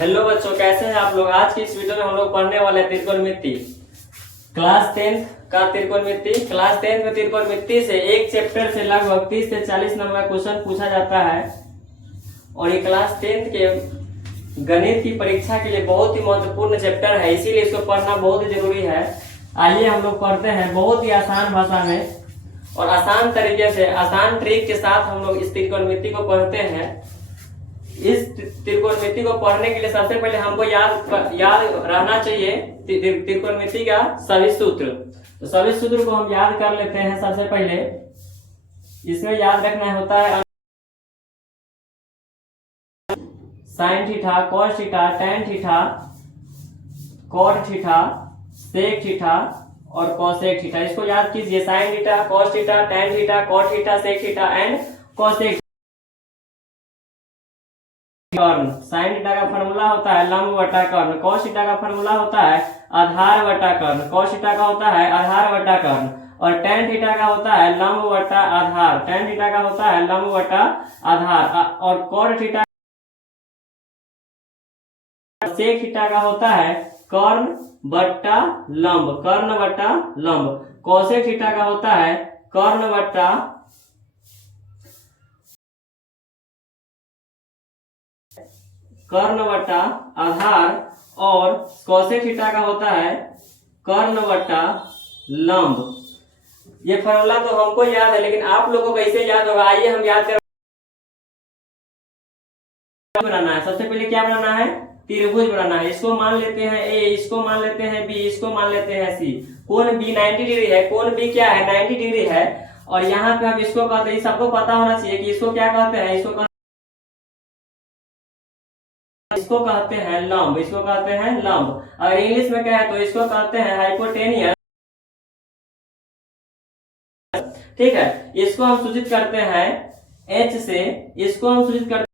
Hello बच्चों, कैसे हैं आप लोग। आज की इस वीडियो में हम लोग पढ़ने वाले हैं त्रिकोणमिति। क्लास 10 का त्रिकोणमिति। क्लास 10 में त्रिकोणमिति से एक चैप्टर से लगभग 30 से 40 नंबर का क्वेश्चन पूछा जाता है और ये क्लास 10 के गणित की परीक्षा के लिए बहुत ही महत्वपूर्ण चैप्टर है, इसीलिए इसको पढ़ना बहुत ही जरूरी है। आइए हम लोग पढ़ते हैं बहुत ही आसान भाषा में और आसान तरीके से, आसान ट्रिक के साथ हम लोग इस त्रिकोणमिति को पढ़ते हैं। इस त्रिकोणमिति को पढ़ने के लिए सबसे पहले हमको याद रहना चाहिए त्रिकोणमिति का सभी सूत्र। तो सभी सूत्र को हम याद कर लेते हैं। सबसे पहले इसमें याद रखना होता है sine theta, cos theta, tan theta, cot theta, sec theta और कॉसेक थीटा। इसको याद कीजिए, sine theta, cos theta, tan theta, cot theta, sec theta and cosec. कर्ण, साइन थीटा का फॉर्मूला होता है लंब बटा कर्ण। कॉस थीटा का फॉर्मूला होता है आधार बटा कर्ण। कॉस थीटा का होता है आधार बटा कर्ण और टैन थीटा का होता है लंब बटा आधार। टैन थीटा का होता है लंब बटा आधार और कॉट थीटा, सेक थीटा का होता है कर्ण बटा लंब, कर्ण बटा लंब। कॉसेक थीटा का होता है कर्ण बटा आधार और कॉसेक थीटा का होता है कर्ण बटा लंब। ये फॉर्मूला तो हमको याद है, लेकिन आप लोगों को कैसे याद होगा, आइए हम याद कर। बनाना है, सबसे पहले क्या बनाना है, त्रिभुज बनाना है। इसको मान लेते हैं ए, इसको मान लेते हैं बी, इसको मान लेते हैं सी। कोण बी 90 डिग्री है, कोण बी क्या है 90 डिग्री है और यहाँ पे हम इसको कहते हैं, सबको पता होना चाहिए कि इसको क्या कहते हैं, इसको कहते हैं लंब। इसको कहते हैं लंब। अगर इंग्लिश में क्या है तो इसको कहते हैं हाइपोटेनियस। ठीक है, इसको हम सूचित करते हैं H से, इसको हम सूचित करते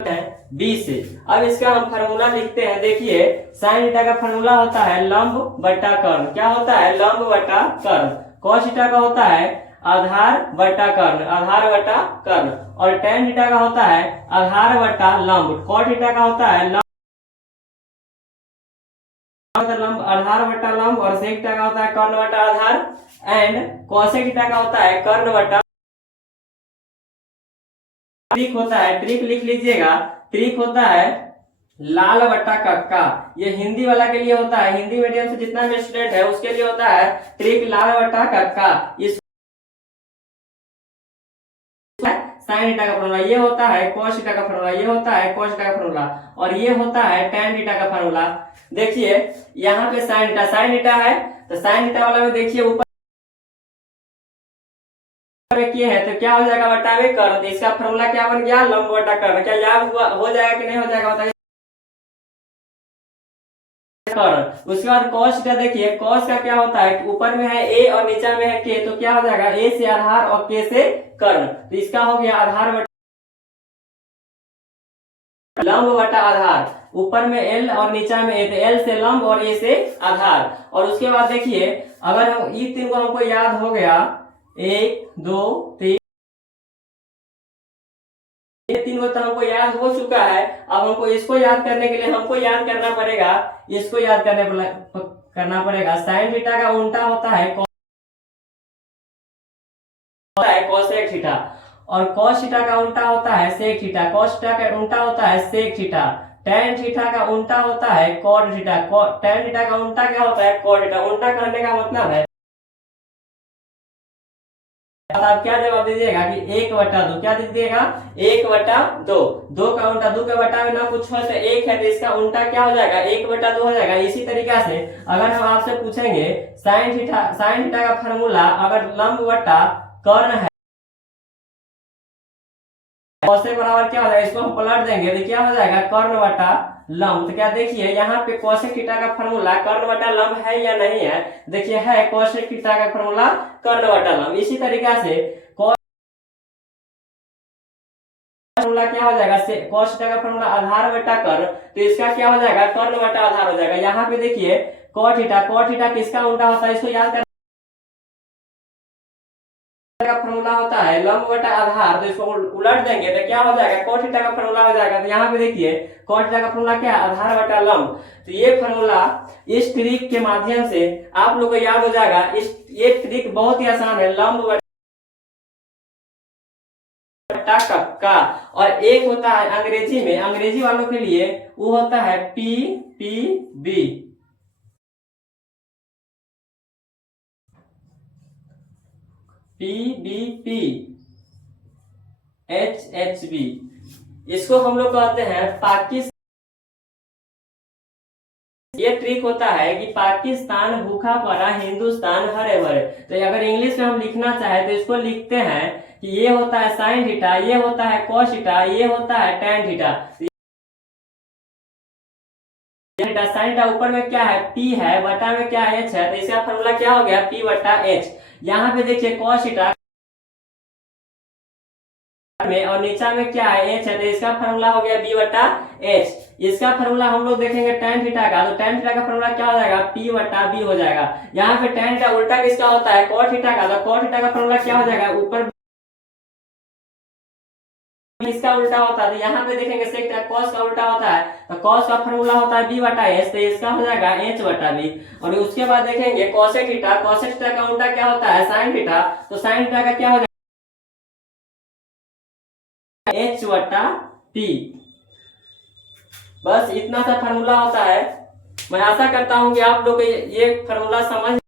हैं B से। अब इसका हम फार्मूला लिखते हैं। देखिए, साइन थीटा का फार्मूला होता है लंब बटा कर्ण। क्या होता है, लंब बटा कर्ण। कॉस थीटा का होता है आधार बटा कर्ण, आधार बटा कर्ण और टैन थीटा का होता है आधार बटा लंब। कॉट थीटा का होता है लंब आधार बटा लंब और सेक थीटा का होता है कर्ण बटा आधार एंड कॉसेक थीटा का होता है कर्ण बटा। ट्रिक होता है, ट्रिक लिख लीजिएगा, ट्रिक होता है लाल बटा कक्का। ये हिंदी वाला के लिए होता है, हिंदी मीडियम से जितना भी स्टूडेंट है उसके लिए होता है ट्रिक लाल बटा कक्का। इस साइन थीटा का फॉर्मूला ये होता है, कॉस थीटा का फॉर्मूला ये होता है, कॉस थीटा का फॉर्मूला और ये होता है टैन थीटा का फॉर्मूला। देखिए यहाँ पे साइन थीटा है तो साइन थीटा वाला में देखिए ऊपर किए हैं तो क्या हो जाएगा, बटा में कर्ण। तो इसका फॉर्मूला क्या बन गया, लंब बटा कर्ण। क्या याद हुआ, हो जाएगा कि नहीं हो जाएगा बताइए। उसके बाद कॉस थीटा, देखिए कॉस का क्या होता है, ऊपर में है ए और नीचे में है के, तो क्या हो जाएगा ए से आधार और के से कर्ण। तो इसका हो गया आधार बटा लंब बटा आधार। ऊपर में एल और नीचे में ए, तो एल से लंब और ए से आधार। और उसके बाद देखिए, अगर हम ये तीन को हमको याद हो गया, 1 2 3, ये तीन को तो हमको याद हो चुका है। अब हमको इसको याद करने के लिए हमको याद करना पड़ेगा, इसको याद करना पड़ेगा। साइन थीटा का उल्टा होता है कॉसेक थीटा और कॉस थीटा का उल्टा होता है सेक थीटा। कॉस थीटा का उल्टा होता है सेक थीटा। टैन थीटा का उल्टा होता है कॉट थीटा। टैन थीटा का उल्टा क्या होता है, कॉट थीटा। उल्टा करने का मतलब है, आप क्या जवाब दीजिएगा कि 1/2। क्या दीजिएगा, 1/2। 2 का उल्टा, 2 के बटा में ना कुछ हो तो 1 है तो इसका उल्टा क्या हो जाएगा, 1/2 हो जाएगा। इसी तरीका से अगर हम आपसे पूछेंगे साइन थीटा का फॉर्मूला अगर लंब बटा कर्ण है, कॉसेक बराबर क्या हो जाएगा, इसको हम पलट देंगे तो क्या हो जाएगा, कर्ण बटा लंब। तो क्या देखिए यहाँ पे कॉसेक थीटा का फॉर्मूला कर्ण बटा लंब है या नहीं है, देखिए है कॉसेक थीटा का फॉर्मूला कर्ण बटा लंब। इसी तरीका से फॉर्मूला क्या हो जाएगा, कॉस थीटा का फॉर्मूला आधार बटा कर्ण, तो इसका क्या हो जाएगा, कर्ण बटा आधार हो जाएगा। यहाँ पे देखिए कॉट थीटा किसका उल्टा होता है, इसको याद कर का फॉर्मूला होता है लंब बटा आधार, तो इसको उलट देंगे तो क्या हो जाएगा, cos थीटा का फॉर्मूला हो जाएगा। तो यहाँ पे देखिए cos थीटा का फॉर्मूला क्या है, आधार बटा लंब। तो ये फॉर्मूला इस ट्रिक के माध्यम से आप लोग को याद हो जाएगा। इस ये ट्रिक बहुत ही आसान है, लंब बटा का। और एक होता है अंग्रेजी में, अंग्रेजी वालों के लिए वो होता है P P B, P B P, H H B. इसको हम लोग कहते हैं पाकिस्तान। ये ट्रिक होता है कि पाकिस्तान भूखा पड़ा, हिंदुस्तान हरे भरे। तो अगर इंग्लिश में हम लिखना चाहे तो इसको लिखते हैं कि ये होता है साइन थीटा, ये होता है कॉस थीटा, ये होता है टैन थीटा। साइन थीटा ऊपर में क्या है, पी है, बटा में क्या है, एच है। तो इसका फॉर्मूला क्या हो गया, पी बटा एच। यहाँ पे देखिए कॉस थीटा में और नीचा में क्या है, एच है, तो इसका फॉर्मूला हो गया बी बटा एच। इसका फॉर्मूला हम लोग देखेंगे tan थीटा का, तो tan थीटा का फॉर्मूला क्या हो जाएगा, p बटा b हो जाएगा। यहाँ पे tan थीटा उल्टा किसका होता है, cos थीटा का, तो cos थीटा का फॉर्मूला क्या हो जाएगा, ऊपर इसका उल्टा होता है। तो यहाँ पे देखेंगे sec थीटा cos का उल्टा होता है, तो cos का फॉर्मूला होता है b बटा h, तो इसका हो जाएगा h बटा b। और उसके बाद देखेंगे cosec थीटा, cosec थीटा का उल्टा क्या होता है, sin थीटा, तो sin थीटा का क्या हो जाएगा, h बटा p। बस इतना सा फार्मूला होता है। मैं आशा करता हूं कि आप लोग ये फार्मूला समझ